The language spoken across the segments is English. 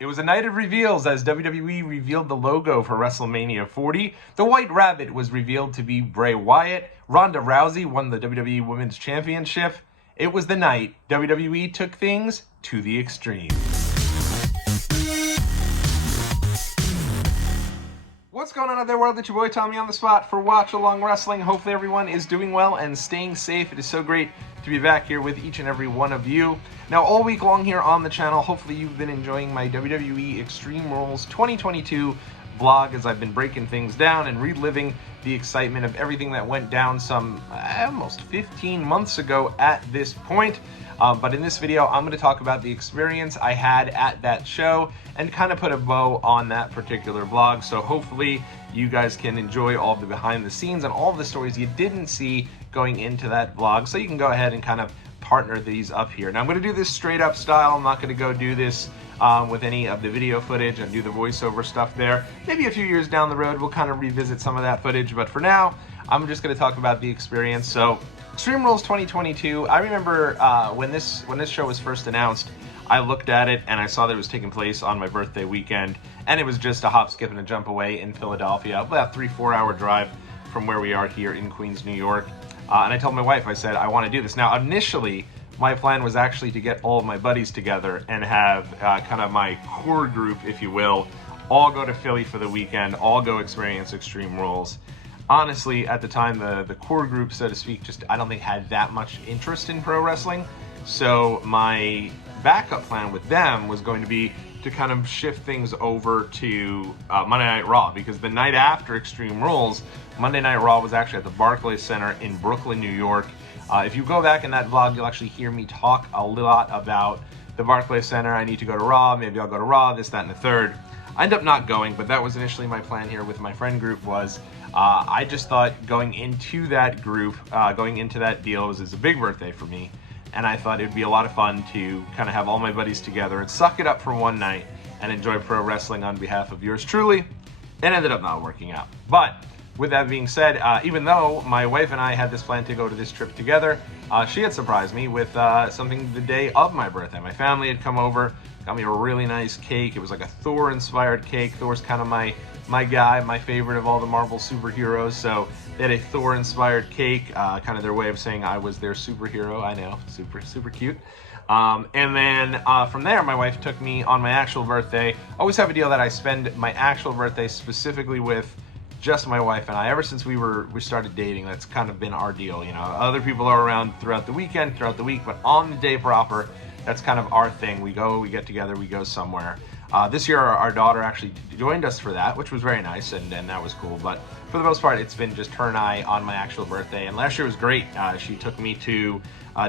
It was a night of reveals as WWE revealed the logo for WrestleMania 40. The White Rabbit was revealed to be Bray Wyatt. Ronda Rousey won the WWE Women's Championship. It was the night WWE took things to the extreme. What's going on out there, world? It's your boy Tommy on the spot for Watch Along Wrestling. Hopefully everyone is doing well and staying safe. It is so great to be back here with each and every one of you. Now, all week long here on the channel, hopefully you've been enjoying my WWE Extreme Rules 2022 vlog as I've been breaking things down and reliving the excitement of everything that went down some almost 15 months ago at this point. But in this video, I'm going to talk about the experience I had at that show and kind of put a bow on that particular vlog. So hopefully you guys can enjoy all of the behind the scenes and all of the stories you didn't see going into that vlog. So you can go ahead and kind of partner these up here. Now I'm going to do this straight up style. I'm not going to go do this with any of the video footage and do the voiceover stuff there. Maybe a few years down the road, we'll kind of revisit some of that footage. But for now, I'm just going to talk about the experience. So Extreme Rules 2022, I remember when this show was first announced, I looked at it and I saw that it was taking place on my birthday weekend, and it was just a hop, skip, and a jump away in Philadelphia, about 3-4 hour drive from where we are here in Queens, New York. And I told my wife, I said, I want to do this. Now, initially, my plan was actually to get all of my buddies together and have kind of my core group, if you will, all go to Philly for the weekend, all go experience Extreme Rules. Honestly, at the time, the core group, so to speak, just I don't think had that much interest in pro wrestling. So my backup plan with them was going to be to kind of shift things over to Monday Night Raw, because the night after Extreme Rules, Monday Night Raw was actually at the Barclays Center in Brooklyn, New York. If you go back in that vlog, you'll actually hear me talk a lot about the Barclays Center. I need to go to Raw, maybe I'll go to Raw, this, that, and the third. I ended up not going, but that was initially my plan here with my friend group. Was I just thought going into that group, going into that deal, was a big birthday for me, and I thought it'd be a lot of fun to kind of have all my buddies together and suck it up for one night and enjoy pro wrestling on behalf of yours truly. It ended up not working out. But with that being said, even though my wife and I had this plan to go to this trip together, she had surprised me with something the day of my birthday. My family had come over, got me a really nice cake. It was like a Thor-inspired cake. Thor's kind of my guy, my favorite of all the Marvel superheroes. So they had a Thor-inspired cake, kind of their way of saying I was their superhero. I know, super cute. And then from there, my wife took me on my actual birthday. Always have a deal that I spend my actual birthday specifically with just my wife and I. Ever since we started dating, that's kind of been our deal. You know, other people are around throughout the weekend, throughout the week, but on the day proper, that's kind of our thing. We go, we get together, we go somewhere. This year, our daughter actually joined us for that, which was very nice, and that was cool. But for the most part, it's been just her and I on my actual birthday. And last year was great. She took me to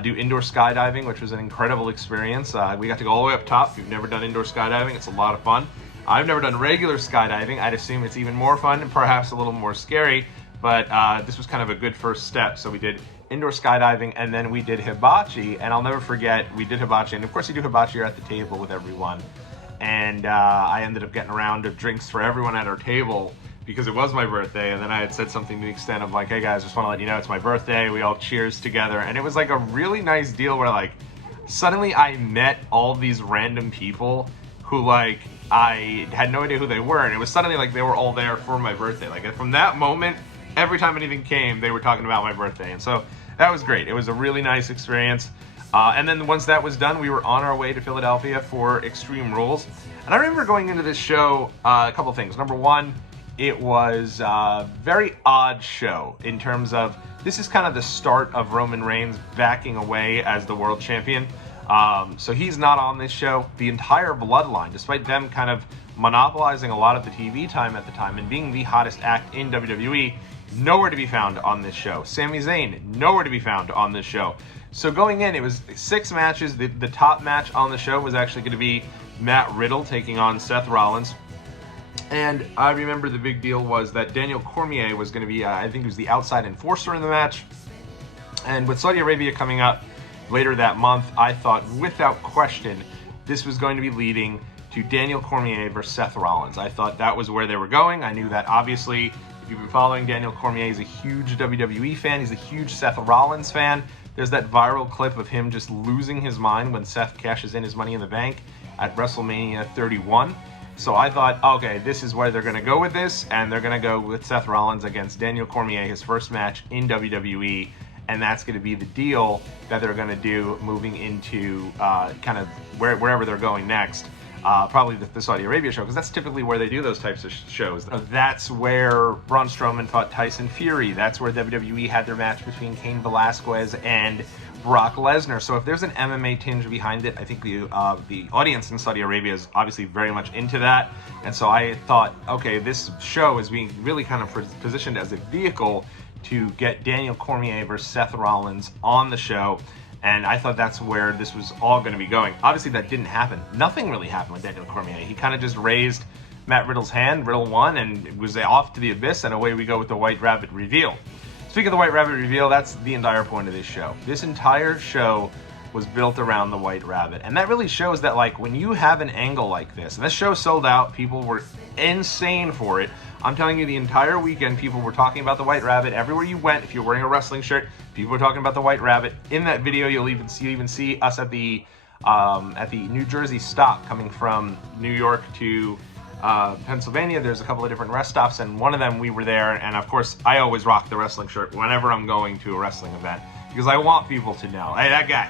do indoor skydiving, which was an incredible experience. We got to go all the way up top. If you've never done indoor skydiving, it's a lot of fun. I've never done regular skydiving. I'd assume it's even more fun and perhaps a little more scary, but this was kind of a good first step. So we did indoor skydiving, and then we did hibachi, and I'll never forget, we did hibachi, and of course you do hibachi, you're at the table with everyone, and I ended up getting a round of drinks for everyone at our table because it was my birthday, and then I had said something to the extent of like, hey guys, just want to let you know it's my birthday. We all cheers together, and it was like a really nice deal where like suddenly I met all these random people who like I had no idea who they were, and it was suddenly like they were all there for my birthday. Like from that moment, every time anything came, they were talking about my birthday, and so that was great. It was a really nice experience. And then once that was done, we were on our way to Philadelphia for Extreme Rules. And I remember going into this show, a couple things. Number one, it was a very odd show in terms of this is kind of the start of Roman Reigns backing away as the world champion. So he's not on this show. The entire bloodline, despite them kind of monopolizing a lot of the TV time at the time and being the hottest act in WWE, nowhere to be found on this show. Sami Zayn, nowhere to be found on this show. So going in, it was 6 matches. The top match on the show was actually going to be Matt Riddle taking on Seth Rollins. And I remember the big deal was that Daniel Cormier was going to be, I think he was the outside enforcer in the match. And with Saudi Arabia coming up later that month, I thought without question, this was going to be leading to Daniel Cormier versus Seth Rollins. I thought that was where they were going. I knew that obviously, if you've been following, Daniel Cormier is a huge WWE fan. He's a huge Seth Rollins fan. There's that viral clip of him just losing his mind when Seth cashes in his Money in the Bank. at WrestleMania 31. So I thought, okay, this is where they're going to go with this, and they're going to go with Seth Rollins against Daniel Cormier, his first match in WWE, and that's going to be the deal that they're going to do moving into kind of wherever they're going next. Probably the Saudi Arabia show, because that's typically where they do those types of shows. That's where Braun Strowman fought Tyson Fury. That's where WWE had their match between Cain Velasquez and Brock Lesnar. So if there's an MMA tinge behind it, I think the audience in Saudi Arabia is obviously very much into that. And so I thought, okay, this show is being really kind of positioned as a vehicle to get Daniel Cormier versus Seth Rollins on the show. And I thought that's where this was all going to be going. Obviously, that didn't happen. Nothing really happened with Daniel Cormier. He kind of just raised Matt Riddle's hand. Riddle won, and it was off to the abyss, and away we go with the White Rabbit reveal. Speaking of the White Rabbit reveal, that's the entire point of this show. This entire show was built around the White Rabbit. And that really shows that, like, when you have an angle like this, and this show sold out, people were insane for it. I'm telling you, the entire weekend, people were talking about the White Rabbit. Everywhere you went, if you're wearing a wrestling shirt, people were talking about the White Rabbit. In that video, you'll even see us at the New Jersey stop coming from New York to Pennsylvania. There's a couple of different rest stops, and one of them we were there. And of course, I always rock the wrestling shirt whenever I'm going to a wrestling event, because I want people to know, hey, that guy,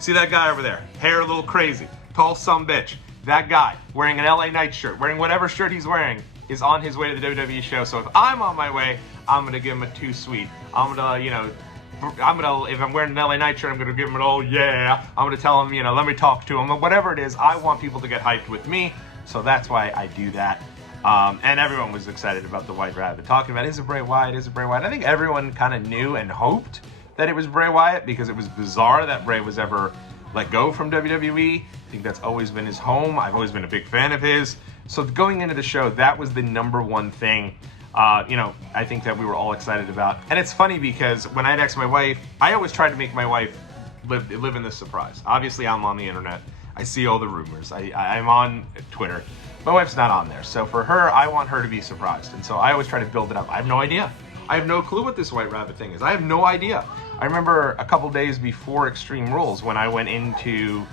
see that guy over there, hair a little crazy, tall sumbitch, that guy wearing an LA Knight shirt, wearing whatever shirt he's wearing, is on his way to the WWE show. So if I'm on my way, I'm gonna give him a too sweet. I'm gonna, if I'm wearing an LA Knight shirt, I'm gonna give him an oh yeah. I'm gonna tell him, let me talk to him. Whatever it is, I want people to get hyped with me. So that's why I do that. And everyone was excited about the White Rabbit, talking about, is it Bray Wyatt? Is it Bray Wyatt? I think everyone kind of knew and hoped that it was Bray Wyatt, because it was bizarre that Bray was ever let go from WWE. I think that's always been his home. I've always been a big fan of his. So going into the show, that was the number one thing, I think that we were all excited about. And it's funny because when I'd asked my wife, I always try to make my wife live in this surprise. Obviously, I'm on the internet. I see all the rumors. I'm on Twitter. My wife's not on there. So for her, I want her to be surprised. And so I always try to build it up. I have no idea. I have no clue what this White Rabbit thing is. I have no idea. I remember a couple days before Extreme Rules, when I went into,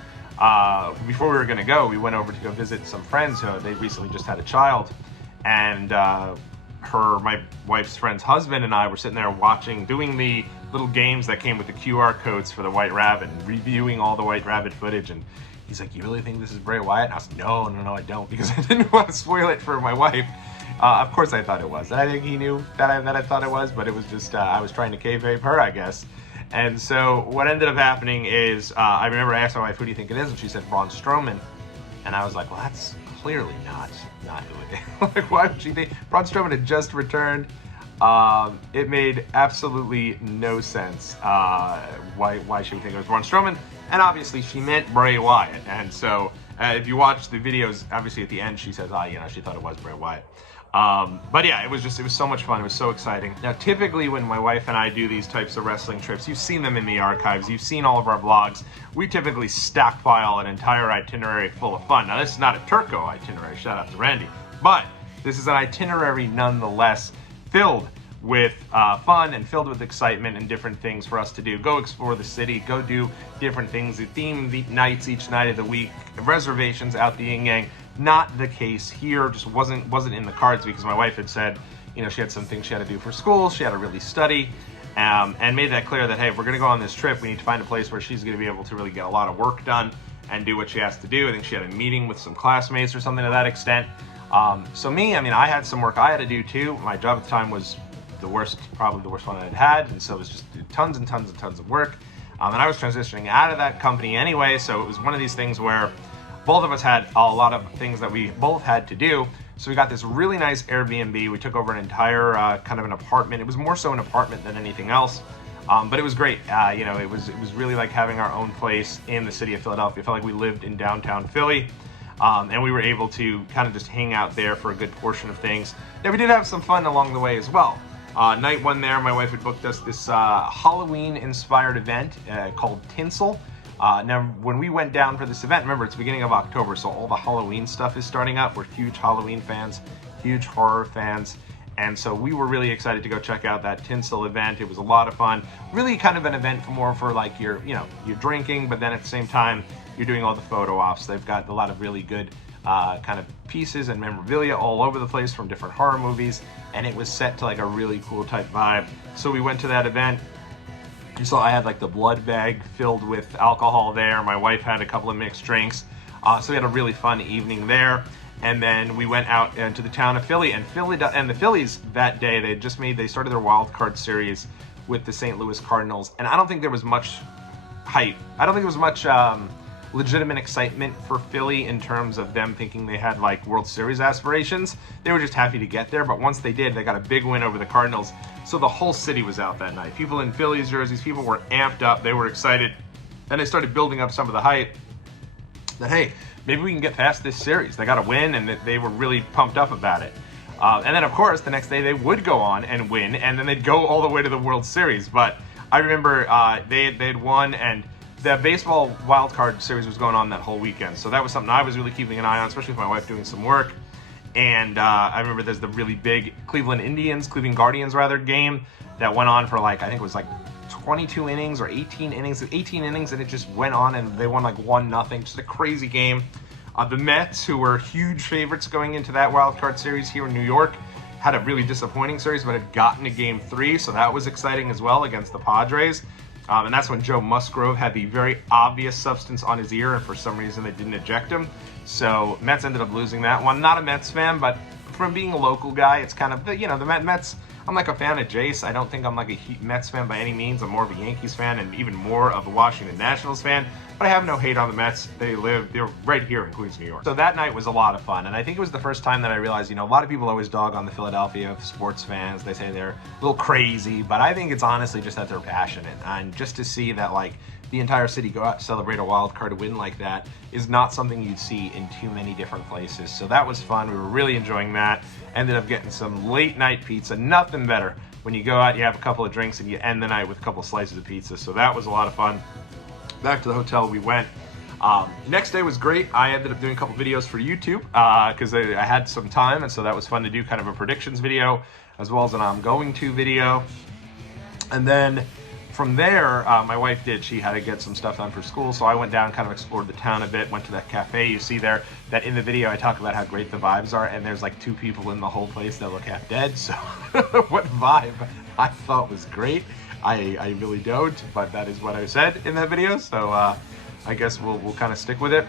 before we were going to go, we went over to go visit some friends who they recently just had a child. And my wife's friend's husband and I were sitting there doing the little games that came with the QR codes for the White Rabbit, and reviewing all the White Rabbit footage. And he's like, you really think this is Bray Wyatt? And I was like, no, I don't, because I didn't want to spoil it for my wife. Of course I thought it was. And I think he knew that I thought it was, but it was just, I was trying to kayfabe her, I guess. And so what ended up happening is, I remember I asked my wife, who do you think it is? And she said, Braun Strowman. And I was like, well, that's clearly not who it is. Like, why would she think? Braun Strowman had just returned. It made absolutely no sense why she would think it was Braun Strowman. And obviously she meant Bray Wyatt. And so if you watch the videos, obviously at the end she says, she thought it was Bray Wyatt. But yeah, it was so much fun. It was so exciting. Now, typically when my wife and I do these types of wrestling trips, you've seen them in the archives, you've seen all of our vlogs, we typically stockpile an entire itinerary full of fun. Now, this is not a Turco itinerary, shout out to Randy, but this is an itinerary nonetheless filled with fun and filled with excitement and different things for us to do. Go explore the city, go do different things, themed nights each night of the week, reservations out the yin-yang. Not the case here, just wasn't in the cards, because my wife had said, she had some things she had to do for school, she had to really study, and made that clear that, hey, if we're gonna go on this trip, we need to find a place where she's gonna be able to really get a lot of work done and do what she has to do. I think she had a meeting with some classmates or something to that extent. So me, I had some work I had to do too. My job at the time was probably the worst one I'd had, and so it was just tons and tons and tons of work. And I was transitioning out of that company anyway, so it was one of these things where both of us had a lot of things that we both had to do. So we got this really nice Airbnb. We took over an entire kind of an apartment. It was more so an apartment than anything else, but it was great. It was really like having our own place in the city of Philadelphia. It felt like we lived in downtown Philly, and we were able to kind of just hang out there for a good portion of things. Now, we did have some fun along the way as well. Night one there, my wife had booked us this Halloween-inspired event called Tinsel. Now, when we went down for this event, remember, it's the beginning of October, so all the Halloween stuff is starting up. We're huge Halloween fans, huge horror fans, and so we were really excited to go check out that Tinsel event. It was a lot of fun. Really kind of an event more for like your drinking, but then at the same time, you're doing all the photo ops. They've got a lot of really good kind of pieces and memorabilia all over the place from different horror movies, and it was set to like a really cool type vibe. So we went to that event. You saw I had like the blood bag filled with alcohol there. My wife had a couple of mixed drinks. So we had a really fun evening there. And then we went out into the town of Philly, and the Phillies that day, they started their wild card series with the St. Louis Cardinals, and I don't think there was much hype. I don't think there was much legitimate excitement for Philly in terms of them thinking they had like World Series aspirations. They were just happy to get there, but once they did, they got a big win over the Cardinals. So the whole city was out that night. People in Phillies jerseys, people were amped up, they were excited, and they started building up some of the hype that, hey, maybe we can get past this series. They got a win, and they were really pumped up about it. And then, of course, the next day they would go on and win, and then they'd go all the way to the World Series. But I remember they'd won, and the baseball wild card series was going on that whole weekend. So that was something I was really keeping an eye on, especially with my wife doing some work. And I remember there's the really big Cleveland Guardians game that went on for like, I think it was like 22 innings or 18 innings, and it just went on, and they won like 1-0. Just a crazy game. The Mets, who were huge favorites going into that wild card series here in New York, had a really disappointing series, but had gotten to Game 3, so that was exciting as well against the Padres. And that's when Joe Musgrove had the very obvious substance on his ear, and for some reason they didn't eject him. So Mets ended up losing that one. Not a Mets fan, but from being a local guy, it's kind of, you know, the Mets. I'm like a fan of Jace. I don't think I'm like a Mets fan by any means. I'm more of a Yankees fan and even more of a Washington Nationals fan. But I have no hate on the Mets. They're right here in Queens, New York. So that night was a lot of fun. And I think it was the first time that I realized, you know, a lot of people always dog on the Philadelphia sports fans. They say they're a little crazy, but I think it's honestly just that they're passionate. And just to see that, like, the entire city go out to celebrate a wild card win like that is not something you'd see in too many different places. So that was fun. We were really enjoying that. Ended up getting some late night pizza. Nothing better when you go out, you have a couple of drinks, and you end the night with a couple of slices of pizza. So that was a lot of fun. Back to the hotel we went. Next day was great. I ended up doing a couple videos for YouTube because I had some time, and so that was fun to do, kind of a predictions video as well as an I'm going to video. And then from there, my wife she had to get some stuff done for school, so I went down, kind of explored the town a bit, went to that cafe. You see there that in the video I talk about how great the vibes are, and there's like 2 people in the whole place that look half dead, so what vibe I thought was great. I really don't, but that is what I said in that video, so I guess we'll kind of stick with it.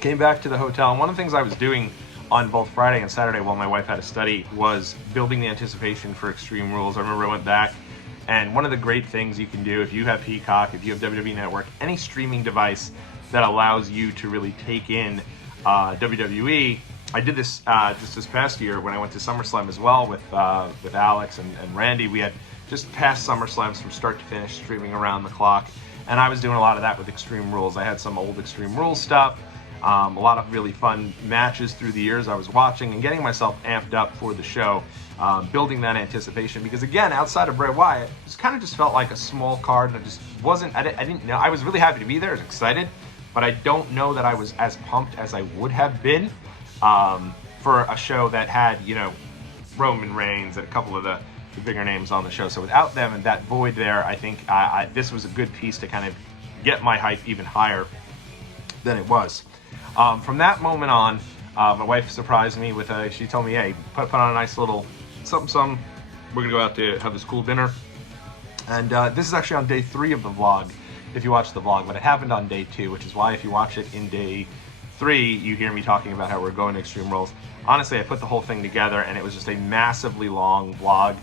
Came back to the hotel, and one of the things I was doing on both Friday and Saturday while my wife had to study was building the anticipation for Extreme Rules. I remember I went back, and one of the great things you can do if you have Peacock, if you have WWE Network, any streaming device that allows you to really take in WWE. I did this just this past year when I went to SummerSlam as well with Alex and Randy. We had just past SummerSlams from start to finish, streaming around the clock. And I was doing a lot of that with Extreme Rules. I had some old Extreme Rules stuff, a lot of really fun matches through the years I was watching and getting myself amped up for the show, building that anticipation. Because again, outside of Bray Wyatt, it kind of just felt like a small card, and it just wasn't, I didn't know. I was really happy to be there, I was excited, but I don't know that I was as pumped as I would have been for a show that had, you know, Roman Reigns and a couple of the bigger names on the show. So without them and that void there, I think this was a good piece to kind of get my hype even higher than it was. From that moment on, my wife surprised me with she told me, hey, put on a nice little something. We're gonna go out to have this cool dinner. And this is actually on day 3 of the vlog, if you watch the vlog, but it happened on day 2, which is why if you watch it in day 3, you hear me talking about how we're going to Extreme Rules. Honestly, I put the whole thing together, and it was just a massively long vlog.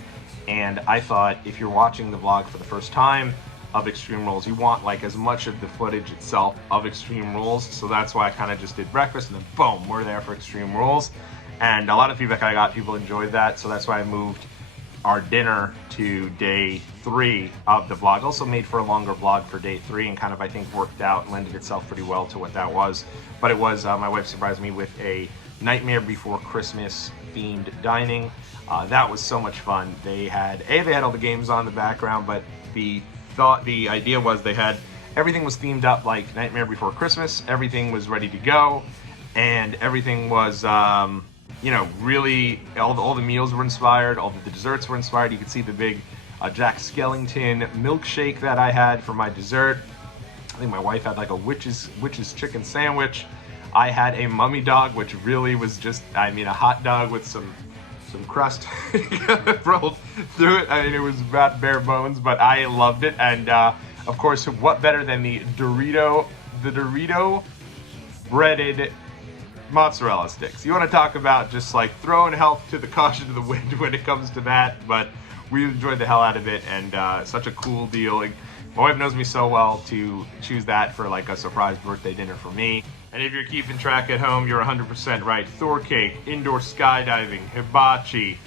And I thought if you're watching the vlog for the first time of Extreme Rules, you want like as much of the footage itself of Extreme Rules. So that's why I kind of just did breakfast, and then boom, we're there for Extreme Rules. And a lot of feedback I got, people enjoyed that. So that's why I moved our dinner to day 3 of the vlog. Also made for a longer vlog for day 3, and kind of, I think, worked out and lended itself pretty well to what that was. But it was, my wife surprised me with a Nightmare Before Christmas themed dining. That was so much fun. They had all the games on in the background, but the idea was everything was themed up like Nightmare Before Christmas. Everything was ready to go, and everything was, you know, really, all the meals were inspired, all the desserts were inspired. You could see the big Jack Skellington milkshake that I had for my dessert. I think my wife had like a witch's chicken sandwich. I had a mummy dog, which really was just, I mean, a hot dog with some crust rolled through it. I mean, it was about bare bones, but I loved it. And of course, what better than the Dorito breaded mozzarella sticks? You want to talk about just like throwing health to the caution to the wind when it comes to that, but we enjoyed the hell out of it, and such a cool deal. Like, my wife knows me so well to choose that for like a surprise birthday dinner for me. And if you're keeping track at home, you're 100% right. Thor cake, indoor skydiving, hibachi,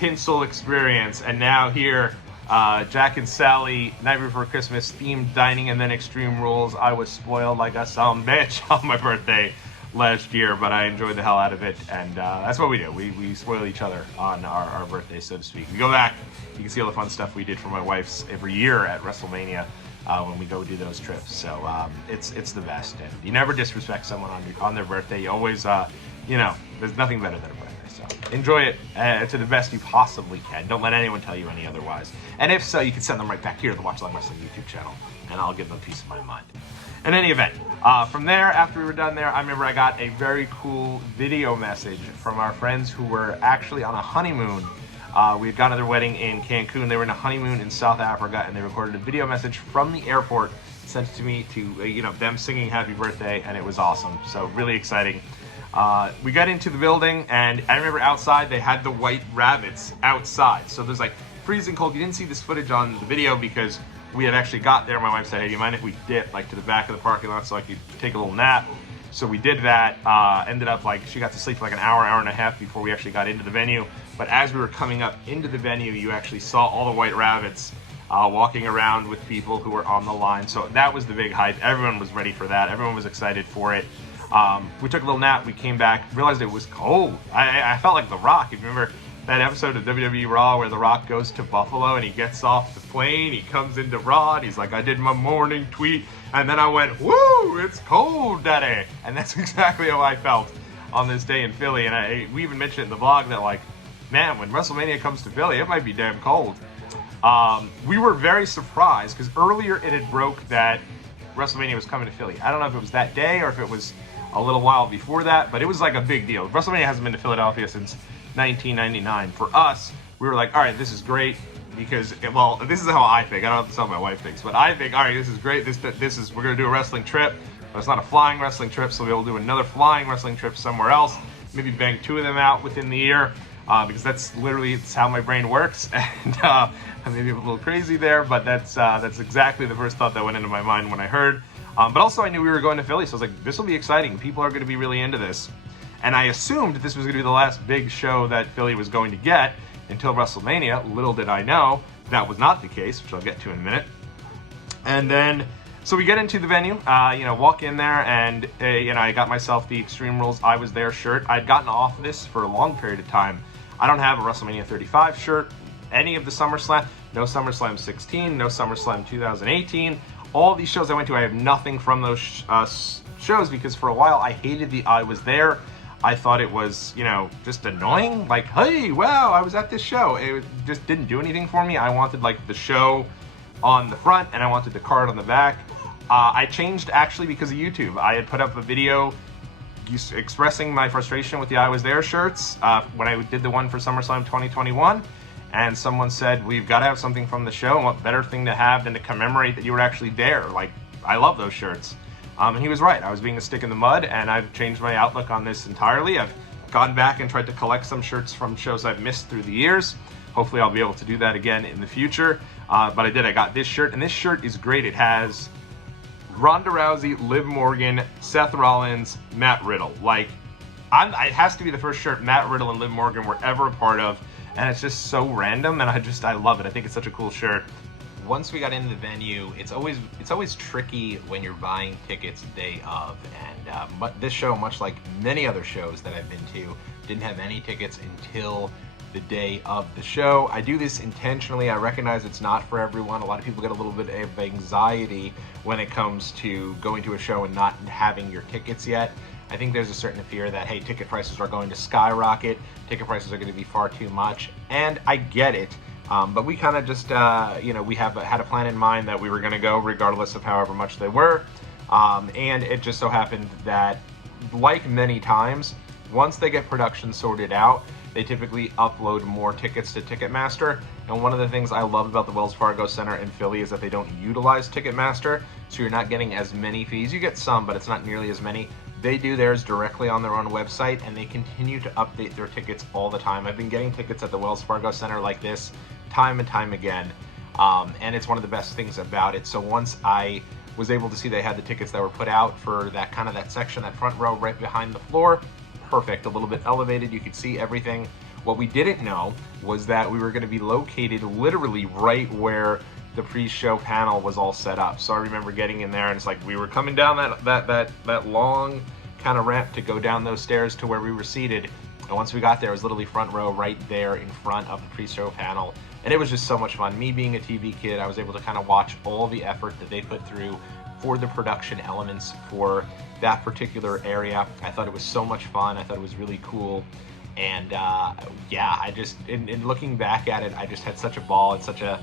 tinsel experience, and now here, Jack and Sally Night Before Christmas themed dining, and then Extreme Rules. I was spoiled like a son bitch on my birthday last year, but I enjoyed the hell out of it, and that's what we do. We spoil each other on our birthday, so to speak. We go back, you can see all the fun stuff we did for my wife's every year at WrestleMania when we go do those trips. So it's the best, and you never disrespect someone on their birthday. You always, there's nothing better than a birthday. So enjoy it to the best you possibly can. Don't let anyone tell you any otherwise. And if so, you can send them right back here to the Watch Along Wrestling YouTube channel, and I'll give them a piece of my mind. In any event, from there, after we were done there, I remember I got a very cool video message from our friends who were actually on a honeymoon. We had gone to their wedding in Cancun. They were in a honeymoon in South Africa, and they recorded a video message from the airport, sent it to me to, them singing happy birthday, and it was awesome. So really exciting. We got into the building, and I remember outside they had the white rabbits outside. So there's like freezing cold. You didn't see this footage on the video because we had actually got there. My wife said, hey, do you mind if we dip like to the back of the parking lot so I could take a little nap? So we did that. Ended up like she got to sleep for like an hour and a half before we actually got into the venue. But as we were coming up into the venue, you actually saw all the white rabbits walking around with people who were on the line. So that was the big hype. Everyone was ready for that. Everyone was excited for it. We took a little nap. We came back, realized it was cold. I felt like The Rock. If you remember that episode of WWE Raw where The Rock goes to Buffalo and he gets off the plane, he comes into Raw, and he's like, I did my morning tweet, and then I went, woo, it's cold, daddy. And that's exactly how I felt on this day in Philly. And we even mentioned in the vlog that, like, man, when WrestleMania comes to Philly, it might be damn cold. We were very surprised because earlier it had broke that WrestleMania was coming to Philly. I don't know if it was that day or if it was a little while before that, but it was like a big deal. WrestleMania hasn't been to Philadelphia since 1999. For us, we were like, all right, this is great because, well, this is how I think. I don't know how my wife thinks, but I think, all right, this is great. This is, we're going to do a wrestling trip, but it's not a flying wrestling trip, so we'll do another flying wrestling trip somewhere else. Maybe bang 2 of them out within the year, because that's literally, it's how my brain works. And maybe I'm a little crazy there, but that's exactly the first thought that went into my mind when I heard. But also I knew we were going to Philly, so I was like, this will be exciting. People are going to be really into this. And I assumed this was going to be the last big show that Philly was going to get until WrestleMania. Little did I know that was not the case, which I'll get to in a minute. And then, so we get into the venue, walk in there, and I got myself the Extreme Rules I Was There shirt. I'd gotten off this for a long period of time. I don't have a WrestleMania 35 shirt, any of the SummerSlam, no SummerSlam 16, no SummerSlam 2018. All these shows I went to, I have nothing from those shows because for a while I hated the I Was There. I thought it was, just annoying. Like, hey, wow, I was at this show. It just didn't do anything for me. I wanted, like, the show on the front, and I wanted the card on the back. I changed, actually, because of YouTube. I had put up a video expressing my frustration with the I Was There shirts when I did the one for SummerSlam 2021. And someone said, we've got to have something from the show, and what better thing to have than to commemorate that you were actually there. Like, I love those shirts. And he was right. I was being a stick in the mud, and I've changed my outlook on this entirely. I've gone back and tried to collect some shirts from shows I've missed through the years. Hopefully I'll be able to do that again in the future. But I did. I got this shirt, and this shirt is great. It has Ronda Rousey, Liv Morgan, Seth Rollins, Matt Riddle. Like, it has to be the first shirt Matt Riddle and Liv Morgan were ever a part of, and it's just so random, and I love it. I think it's such a cool shirt. Once we got into the venue, it's always tricky when you're buying tickets day of, and but this show, much like many other shows that I've been to, didn't have any tickets until the day of the show. I do this intentionally. I recognize it's not for everyone. A lot of people get a little bit of anxiety when it comes to going to a show and not having your tickets yet. I think there's a certain fear that, hey, ticket prices are going to skyrocket, ticket prices are going to be far too much, and I get it. But we kind of just, we had a plan in mind that we were going to go regardless of however much they were. And it just so happened that, like many times, once they get production sorted out, they typically upload more tickets to Ticketmaster. And one of the things I love about the Wells Fargo Center in Philly is that they don't utilize Ticketmaster, so you're not getting as many fees. You get some, but it's not nearly as many. They do theirs directly on their own website, and they continue to update their tickets all the time. I've been getting tickets at the Wells Fargo Center like this time and time again, and it's one of the best things about it. So once I was able to see they had the tickets that were put out for that section, that front row right behind the floor, perfect, a little bit elevated, you could see everything. What we didn't know was that we were going to be located literally right where the pre-show panel was all set up. So I remember getting in there, and it's like we were coming down that long kind of ramp to go down those stairs to where we were seated. And once we got there, it was literally front row right there in front of the pre-show panel. And it was just so much fun. Me being a TV kid, I was able to kind of watch all the effort that they put through for the production elements for that particular area. I thought it was so much fun. I thought it was really cool. And yeah, I just, in looking back at it, I just had such a ball and such a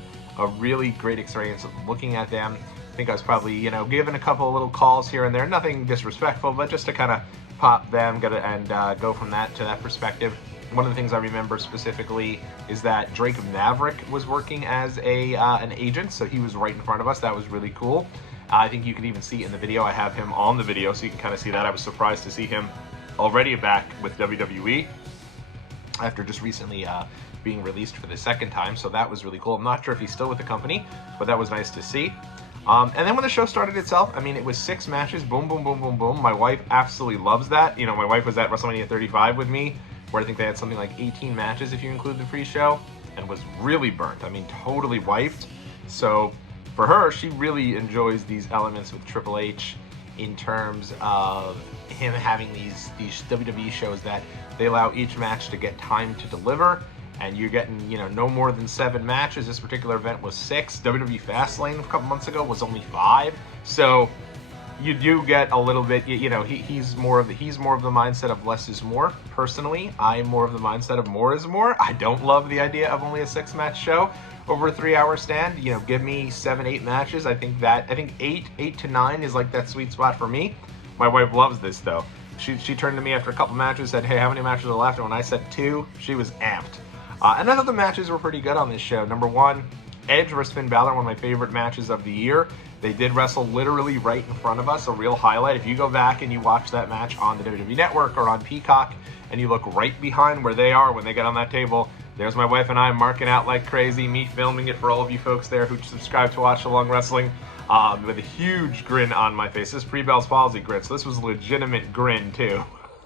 really great experience looking at them. I think I was probably, given a couple of little calls here and there, nothing disrespectful, but just to kind of pop them and go from that to that perspective. One of the things I remember specifically is that Drake Maverick was working as an agent, so he was right in front of us. That was really cool. I think you can even see it in the video. I have him on the video, so you can kind of see that. I was surprised to see him already back with WWE after just recently being released for the second time, so that was really cool. I'm not sure if he's still with the company, but that was nice to see. And then when the show started itself, I mean, it was 6 matches, boom, boom, boom, boom, boom. My wife absolutely loves that. My wife was at WrestleMania 35 with me, where I think they had something like 18 matches if you include the pre-show, and was really burnt. I mean, totally wiped. So for her, she really enjoys these elements with Triple H in terms of him having these WWE shows that they allow each match to get time to deliver, and you're getting, no more than 7 matches. This particular event was 6. WWE Fastlane a couple months ago was only 5. So you do get a little bit, he's more of the mindset of less is more. Personally, I'm more of the mindset of more is more. I don't love the idea of only a 6-match show over a 3-hour stand. Give me 7, 8 matches. I think 8 to 9 is like that sweet spot for me. My wife loves this though. She turned to me after a couple matches, said, "Hey, how many matches are left?" And when I said 2, she was amped. And I thought the matches were pretty good on this show. Number 1, Edge versus Finn Balor, one of my favorite matches of the year. They did wrestle literally right in front of us, a real highlight. If you go back and you watch that match on the WWE Network or on Peacock, and you look right behind where they are when they get on that table, there's my wife and I marking out like crazy, me filming it for all of you folks there who subscribe to Watch Along Wrestling, with a huge grin on my face. This pre-Bell's Palsy grin, so this was a legitimate grin too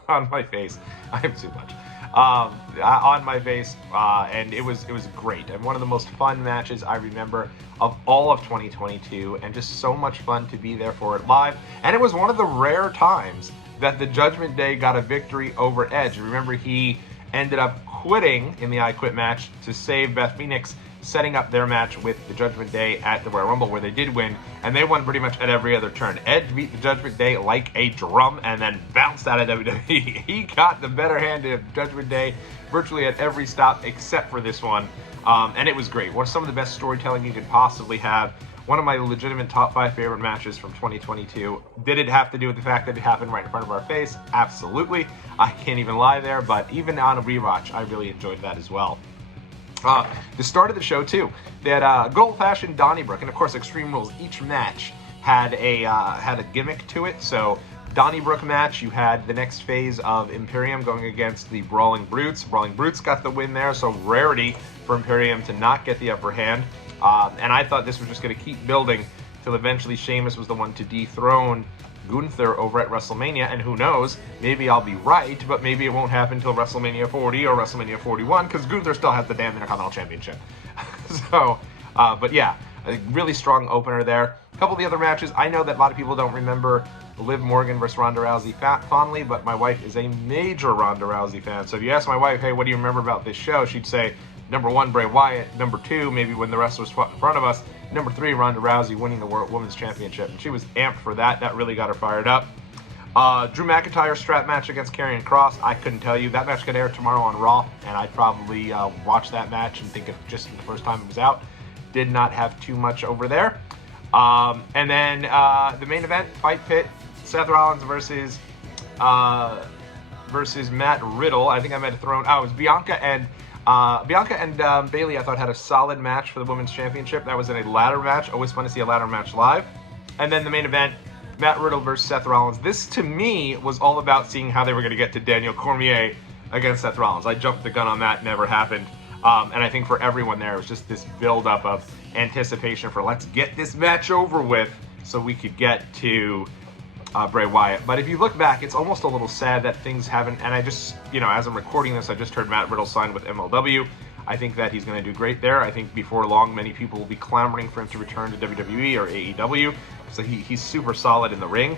on my face. I have too much. On my face, and it was great, and one of the most fun matches I remember of all of 2022, and just so much fun to be there for it live. And it was one of the rare times that the Judgment Day got a victory over Edge. Remember, he ended up quitting in the I Quit match to save Beth Phoenix, setting up their match with the Judgment Day at the Royal Rumble, where they did win, and they won pretty much at every other turn. Edge beat the Judgment Day like a drum and then bounced out of WWE. He got the better hand of Judgment Day virtually at every stop except for this one, and it was great. One of some of the best storytelling you could possibly have. One of my legitimate top 5 favorite matches from 2022. Did it have to do with the fact that it happened right in front of our face? Absolutely. I can't even lie there, but even on a rewatch, I really enjoyed that as well. The start of the show too, they had good old-fashioned Donnybrook, and of course Extreme Rules. Each match had a gimmick to it. So Donnybrook match, you had the next phase of Imperium going against the Brawling Brutes. Brawling Brutes got the win there, so rarity for Imperium to not get the upper hand. And I thought this was just going to keep building till eventually Sheamus was the one to dethrone Gunther over at WrestleMania, and who knows, maybe I'll be right, but maybe it won't happen until WrestleMania 40 or WrestleMania 41, because Gunther still has the damn Intercontinental Championship. So, but yeah, a really strong opener there. A couple of the other matches, I know that a lot of people don't remember Liv Morgan versus Ronda Rousey fondly, but my wife is a major Ronda Rousey fan. So if you ask my wife, hey, what do you remember about this show? She'd say, number 1, Bray Wyatt. Number 2, maybe when the wrestlers fought in front of us. Number 3, Ronda Rousey winning the Women's Championship. And she was amped for that. That really got her fired up. Drew McIntyre strap match against Karrion Kross. I couldn't tell you. That match could air tomorrow on Raw, and I'd probably watch that match and think of just the first time it was out. Did not have too much over there. And then the main event, Fight Pit, Seth Rollins versus Matt Riddle. I think I might have thrown. Oh, it was Bianca and Bayley. I thought had a solid match for the women's championship. That was in a ladder match. Always fun to see a ladder match live. And then the main event, Matt Riddle versus Seth Rollins. This, to me, was all about seeing how they were going to get to Daniel Cormier against Seth Rollins. I jumped the gun on that. Never happened. And I think for everyone there, it was just this build-up of anticipation for let's get this match over with so we could get to Bray Wyatt. But if you look back, it's almost a little sad that things haven't, and I just, as I'm recording this, I just heard Matt Riddle sign with MLW. I think that he's going to do great there. I think before long, many people will be clamoring for him to return to WWE or AEW. So he's super solid in the ring.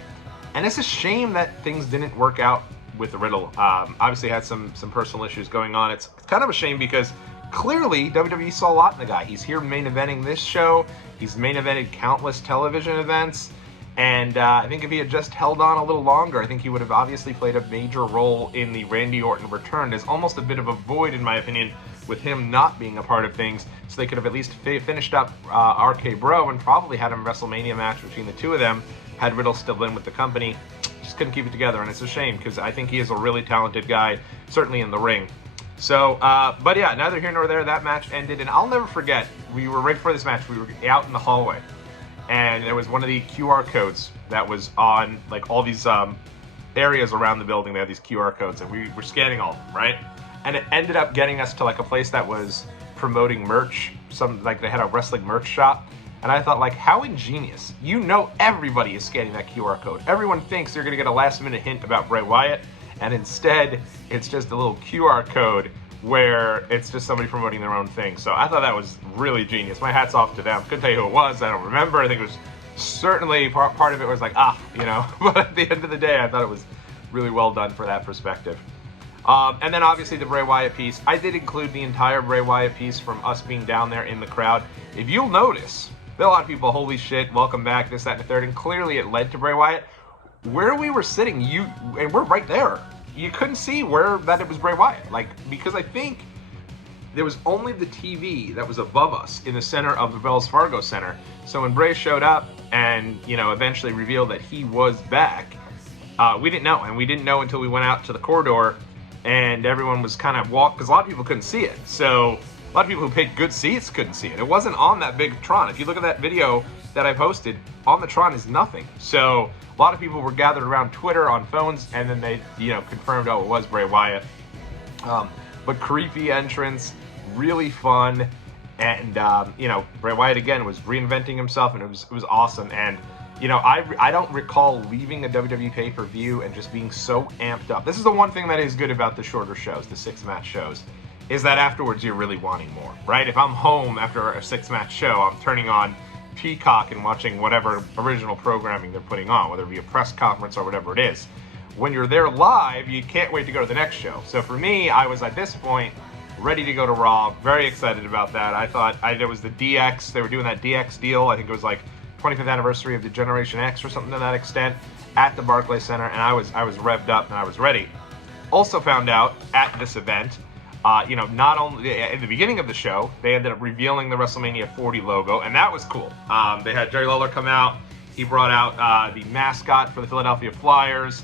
And it's a shame that things didn't work out with Riddle. Obviously had some personal issues going on. It's kind of a shame because clearly WWE saw a lot in the guy. He's here main eventing this show. He's main evented countless television events. And I think if he had just held on a little longer, I think he would have obviously played a major role in the Randy Orton return. There's almost a bit of a void, in my opinion, with him not being a part of things. So they could have at least finished up RK Bro and probably had a WrestleMania match between the two of them had Riddle still been with the company. Just couldn't keep it together, and it's a shame because I think he is a really talented guy, certainly in the ring. So, but yeah, neither here nor there. That match ended, and I'll never forget, we were right before this match, we were out in the hallway. And there was one of the QR codes that was on like all these areas around the building. They had these QR codes, and we were scanning all of them, right? And it ended up getting us to like a place that was promoting merch. They had a wrestling merch shop. And I thought, like, how ingenious. Everybody is scanning that QR code. Everyone thinks they're going to get a last-minute hint about Bray Wyatt, and instead, it's just a little QR code where it's just somebody promoting their own thing. So I thought that was really genius. My hat's off to them. Couldn't tell you who it was. I don't remember. I think it was certainly part of it was like, But at the end of the day, I thought it was really well done for that perspective. And then obviously the Bray Wyatt piece. I did include the entire Bray Wyatt piece from us being down there in the crowd. If you'll notice, there are a lot of people, holy shit, welcome back, this, that, and the third. And clearly it led to Bray Wyatt. Where we were sitting, and we're right there. You couldn't see that it was Bray Wyatt, because I think there was only the TV that was above us in the center of the Wells Fargo Center. So when Bray showed up and, eventually revealed that he was back, we didn't know. And we didn't know until we went out to the corridor and everyone was kind of because a lot of people couldn't see it. So a lot of people who picked good seats couldn't see it. It wasn't on that big Tron. If you look at that video that I posted, on the Tron is nothing. So a lot of people were gathered around Twitter on phones, and then they, confirmed, it was Bray Wyatt. But creepy entrance, really fun, and Bray Wyatt again was reinventing himself, and it was awesome. And I don't recall leaving a WWE pay-per-view and just being so amped up. This is the one thing that is good about the shorter shows, the 6-match shows, is that afterwards you're really wanting more, right? If I'm home after a 6-match show, I'm turning on Peacock and watching whatever original programming they're putting on, whether it be a press conference or whatever it is. When you're there live, you can't wait to go to the next show. So for me, I was at this point ready to go to Raw, very excited about that. I thought there was the DX, they were doing that DX deal. I think it was like 25th anniversary of the Generation X or something to that extent at the Barclays Center, and I was revved up and I was ready. Also found out at this event, not only in the beginning of the show, they ended up revealing the WrestleMania 40 logo, and that was cool. They had Jerry Lawler come out. He brought out the mascot for the Philadelphia Flyers.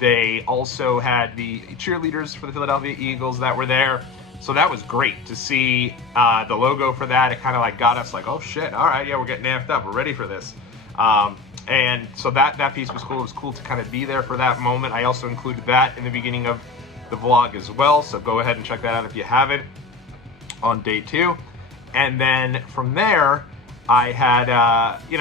They also had the cheerleaders for the Philadelphia Eagles that were there. So that was great to see the logo for that. It kind of got us oh shit, all right, yeah, we're getting amped up. We're ready for this. And so that piece was cool. It was cool to kind of be there for that moment. I also included that in the beginning of the vlog as well. So go ahead and check that out if you haven't on day 2. And then from there, I had,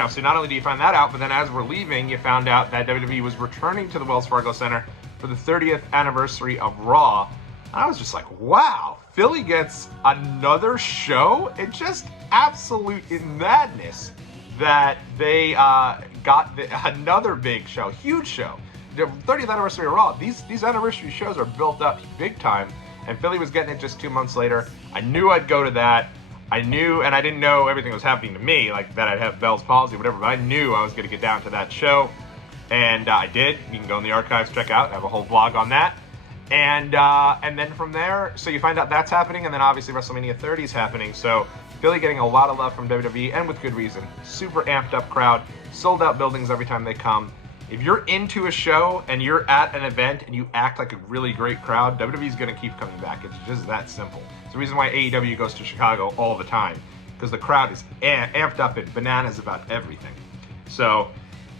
so not only do you find that out, but then as we're leaving, you found out that WWE was returning to the Wells Fargo Center for the 30th anniversary of Raw. I was just like, wow, Philly gets another show? It's just absolute madness that they got another big show, huge show. The 30th anniversary of Raw, these anniversary shows are built up big time, and Philly was getting it just 2 months later. I knew I'd go to that. I knew, and I didn't know everything that was happening to me, that I'd have Bell's palsy or whatever, but I knew I was going to get down to that show. And I did. You can go in the archives, check out. I have a whole blog on that. And then from there, so you find out that's happening, and then obviously WrestleMania 30 is happening. So Philly getting a lot of love from WWE, and with good reason. Super amped up crowd, sold out buildings every time they come. If you're into a show and you're at an event and you act like a really great crowd, WWE's going to keep coming back. It's just that simple. It's the reason why AEW goes to Chicago all the time, because the crowd is amped up and bananas about everything. So,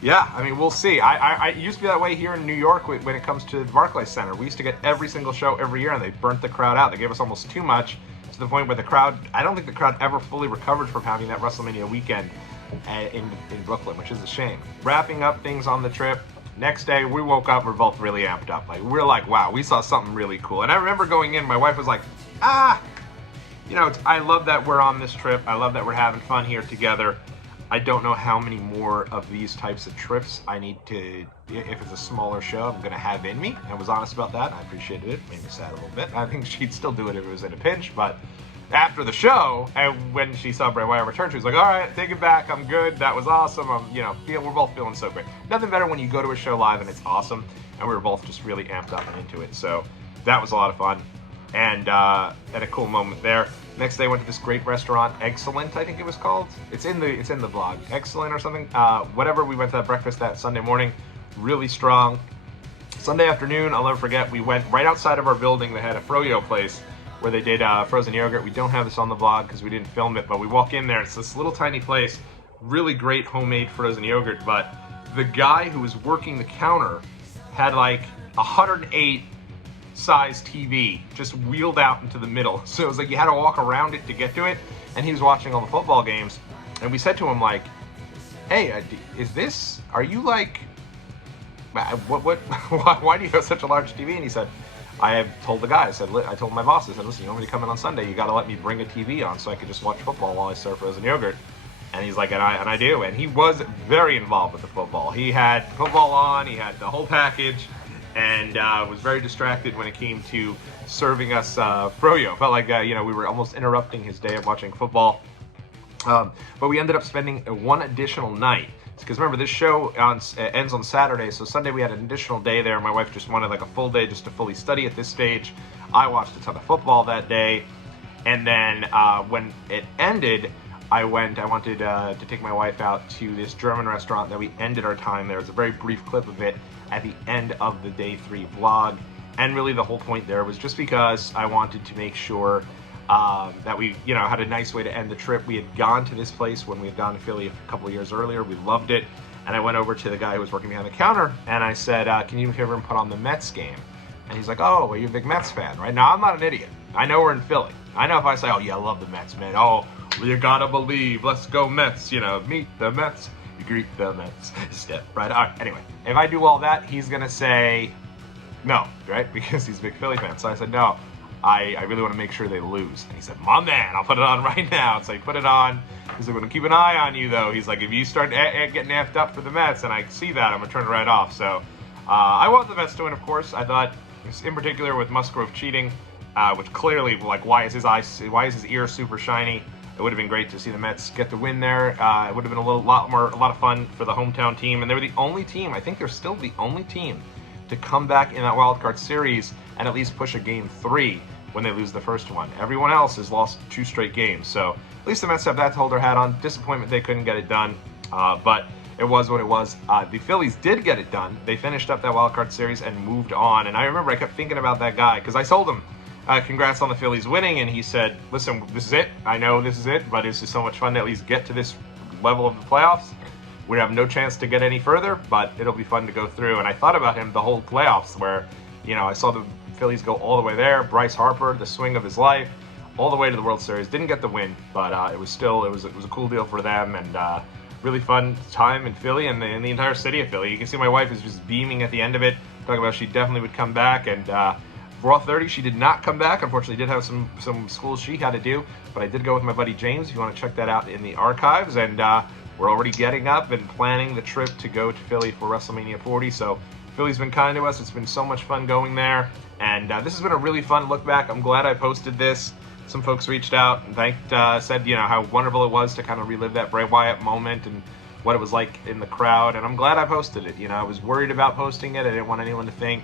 yeah, I mean, we'll see. I used to be that way here in New York when it comes to the Barclays Center. We used to get every single show every year, and they burnt the crowd out. They gave us almost too much, to the point where the crowd, I don't think the crowd ever fully recovered from having that WrestleMania weekend in Brooklyn, which is a shame. Wrapping up things on the trip. Next day, we woke up, we're both really amped up. Like, we're like, wow, we saw something really cool. And I remember going in, my wife was like, you know, I love that we're on this trip. I love that we're having fun here together. I don't know how many more of these types of trips I need to, if it's a smaller show, I'm going to have in me. I was honest about that, and I appreciated it. Made me sad a little bit. I think she'd still do it if it was in a pinch, but after the show, and when she saw Bray Wyatt return, she was like, all right, take it back. I'm good. That was awesome. We're both feeling so great. Nothing better when you go to a show live and it's awesome, and we were both just really amped up and into it. So that was a lot of fun, and a cool moment there. Next day, went to this great restaurant, Excellent, I think it was called. It's in the blog, Excellent or something. Whatever. We went to that breakfast that Sunday morning, really strong. Sunday afternoon, I'll never forget. We went right outside of our building. They had a froyo place where they did frozen yogurt. We don't have this on the blog because we didn't film it, but we walk in there. It's this little tiny place, really great homemade frozen yogurt. But the guy who was working the counter had like 108 size TV just wheeled out into the middle. So it was like you had to walk around it to get to it, and he was watching all the football games. And we said to him, like, hey, are you like, why do you have such a large TV? And he said, I have told the guy, I told my boss, I said, listen, you want me to come in on Sunday, you got to let me bring a TV on so I could just watch football while I serve frozen yogurt. And he's like, and I do. And he was very involved with the football. He had football on, he had the whole package, and was very distracted when it came to serving us froyo. Felt like we were almost interrupting his day of watching football. But we ended up spending one additional night, because remember, this show ends on Saturday, so Sunday we had an additional day there. My wife just wanted like a full day just to fully study at this stage. I watched a ton of football that day, and then when it ended, I wanted to take my wife out to this German restaurant that we ended our time there. It's a very brief clip of it at the end of the day 3 vlog. And really the whole point there was just because I wanted to make sure that we, had a nice way to end the trip. We had gone to this place when we had gone to Philly a couple of years earlier. We loved it. And I went over to the guy who was working behind the counter, and I said, can you do me a favor and put on the Mets game? And he's like, oh, are you a big Mets fan? Right now, I'm not an idiot. I know we're in Philly. I know if I say, oh yeah, I love the Mets, man. Oh, you gotta believe, let's go Mets, meet the Mets, you greet the Mets, step right. All right, anyway, if I do all that, he's gonna say no, right? Because he's a big Philly fan. So I said, no, I really want to make sure they lose. And he said, my man, I'll put it on right now. So he put it on. He's like, I'm gonna keep an eye on you though. He's like, if you start getting amped up for the Mets, and I see that, I'm gonna turn it right off. So I want the Mets to win, of course. I thought, in particular with Musgrove cheating, which clearly, like, why is his ear super shiny? It would have been great to see the Mets get the win there. It would have been a lot of fun for the hometown team. And they were the only team, I think they're still the only team, to come back in that wild card series and at least push a game 3 when they lose the first one. Everyone else has lost 2 straight games. So at least the Mets have that to hold their hat on. Disappointment they couldn't get it done, but it was what it was. The Phillies did get it done. They finished up that wild card series and moved on. And I remember I kept thinking about that guy, because I told him, congrats on the Phillies winning, and he said, listen, this is it. I know this is it, but it's just so much fun to at least get to this level of the playoffs. We have no chance to get any further, but it'll be fun to go through. And I thought about him the whole playoffs, where, I saw the Phillies go all the way there. Bryce Harper, the swing of his life, all the way to the World Series. Didn't get the win, but it was a cool deal for them, and really fun time in Philly and in the entire city of Philly. You can see my wife is just beaming at the end of it, talking about she definitely would come back. And Raw 30, she did not come back. Unfortunately, did have some schools she had to do, but I did go with my buddy James, if you want to check that out in the archives. And we're already getting up and planning the trip to go to Philly for WrestleMania 40. So Philly's been kind to us. It's been so much fun going there. And this has been a really fun look back. I'm glad I posted this. Some folks reached out and said, how wonderful it was to kind of relive that Bray Wyatt moment and what it was like in the crowd, and I'm glad I posted it. You know, I was worried about posting it. I didn't want anyone to think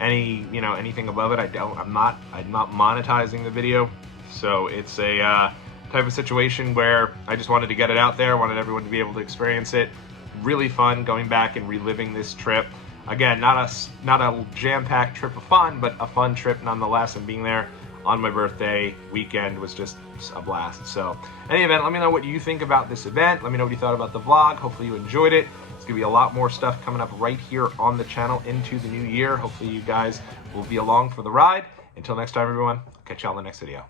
anything above it. I'm not monetizing the video, so it's a type of situation where I just wanted to get it out there. I wanted everyone to be able to experience it. Really fun going back and reliving this trip. Again, not a jam-packed trip of fun, but a fun trip nonetheless, and being there on my birthday weekend was just a blast. So, in any event, let me know what you think about this event. Let me know what you thought about the vlog. Hopefully you enjoyed it. There's going to be a lot more stuff coming up right here on the channel into the new year. Hopefully you guys will be along for the ride. Until next time, everyone, I'll catch you on the next video.